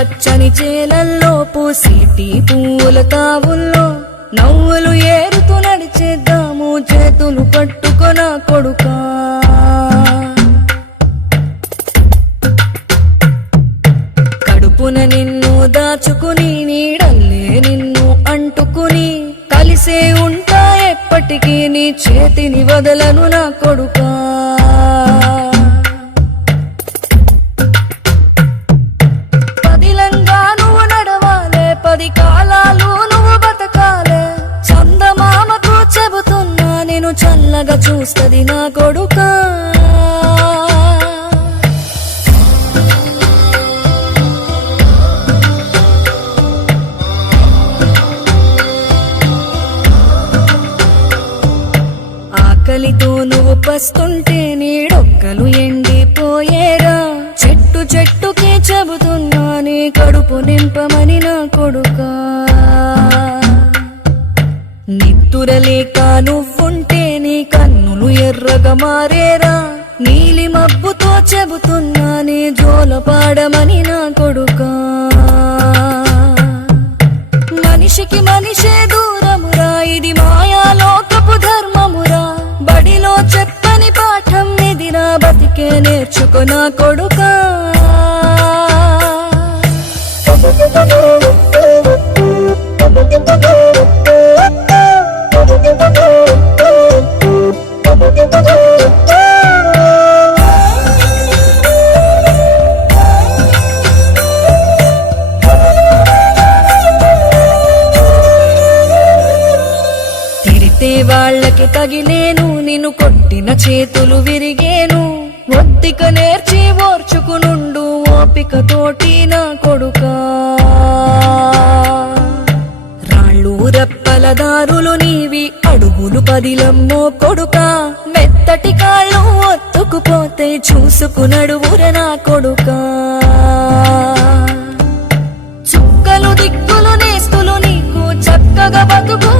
పచ్చని చేలల్లో పూసేటి పూల తావుల్లో నవ్వులు ఏరుతూ నడిచేద్దాము చేతులు పట్టుకొన కొడుకా. కడుపున నిన్ను దాచుకుని నీడల్లే నిన్ను అంటుకుని కలిసే ఉంటా ఎప్పటికీ నీ చేతిని వదలను నా కొడుకా. పదిలంగా నువ్వు నడవాలే, 10 కాలాలు నువ్వు బతకాలే. చందమామకు చెబుతున్నా నేను చల్లగా చూస్తది నా కొడుకా. ఆకలితో నువ్వు పస్తుంటే నీడొక్కలు ఎండిపోయేరా. చెట్టు చెట్టుకి చెబుతున్నా నీ కడుపు నింపమని నా కొడుకా. నిద్దురలేక నువ్వుంటే నీ కన్నులు ఎర్రగా మారేరా. నీలి మబ్బుతో చెబుతున్నా నీ జోల పాడమని నా కొడుకా. మనిషికి మనిషే దూరమురా, ఇది మాయాలోకపు ధర్మమురా. బడిలో చెప్పని పాఠం ఇదిరా, బతికే నేర్చుకో నా కొడుకా. తిరితే వాళ్ళకి తగిలేను, నిన్ను కొట్టిన చేతులు విరిగేను. ఒత్తిక నేర్చి ఓర్చుకునుండు ఓపిక తోటి నా కొడుకా. రాళ్ళు రప్పల దారులు నీవి, అడుగులు 10లమ్మో కొడుకా. మెత్తటి కాళ్ళు ఒత్తుకుపోతే చూసుకునడువుర నా కొడుకా. చుక్కలు దిక్కులు నేస్తులు నీకు చక్కగా బతుకు